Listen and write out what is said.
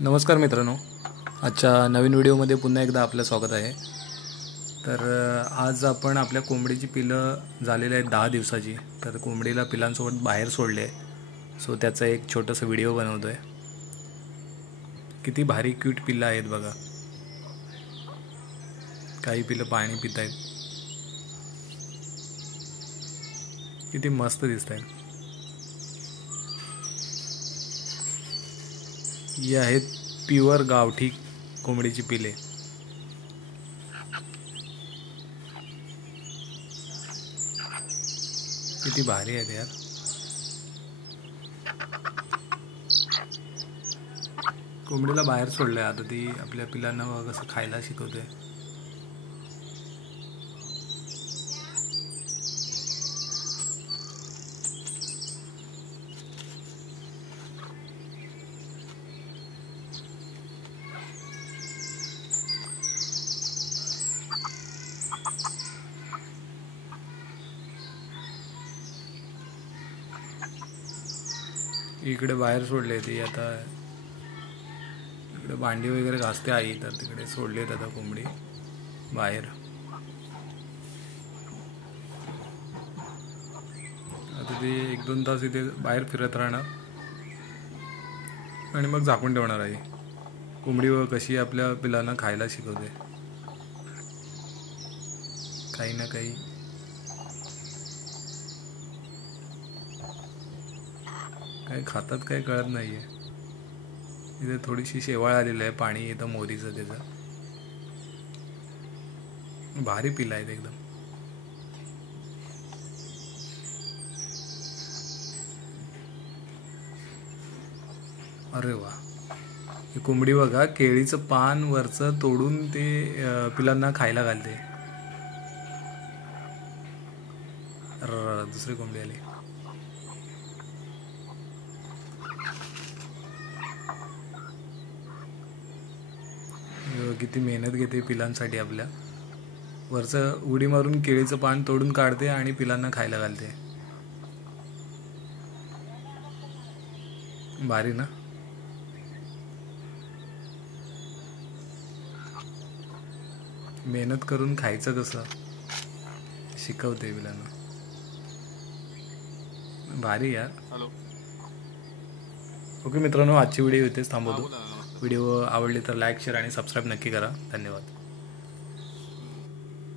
नमस्कार मित्रांनो, आजच्या नवीन व्हिडिओमध्ये पुन्हा एकदा आपलं स्वागत आहे। तर आज आपण आपल्या कोंबडीची पिलं झालेली आहेत 10 दिवसाची। तर कोंबडीला पिलांसोबत बाहेर सोडले, सो त्याचा एक छोटासा व्हिडिओ बनवतोय। किती भारी क्यूट पिल्लं आहेत बघा। काही पिलं पाणी पित आहेत, किती मस्त दिसत आहेत। ही आहेत प्युअर गावठी कोंबडीची पिले। किती भारी आहेत यार। कोंबडीला बाहेर सोडलंय, आता ती आपल्या पिलांना कसं खायला शिकवते। इकडे बाहेर सोडले ती, आता इकडे भांडी वगैरे घासते आई, तर तिकडे सोडलेत आता कोंबडी बाहेर। आता ती 1-2 तास इथे बाहेर फिरत राहणार आणि मग झाकून ठेवणार आई। कोंबडी कशी आपल्या पिलांना खायला शिकवते, काही ना काही। काय खातात काय कळत नाहीये। इथे थोडीशी शेवाळ आलेली आहे, पाणी येतं मोरीचं त्याचं। भारी पिलं आहेत एकदम। अरे वा, ही कोंबडी बघा, केळीचं पान वरचं तोडून ते पिलांना खायला घालते। दुसरी कोंबडी आली। किती मेहनत घेते पिलांसाठी आपल्या। वरचं उडी मारून केळीचं पान तोडून काढते आणि पिलांना खायला घालते। भारी ना। मेहनत करून खायचं कसं शिकवते पिलांना। भारी यार। ओके मित्रांनो, आजची व्हिडिओ इथेच थांबवतो। व्हिडिओ आवडली तर लाईक, शेअर आणि सबस्क्राईब नक्की करा। धन्यवाद।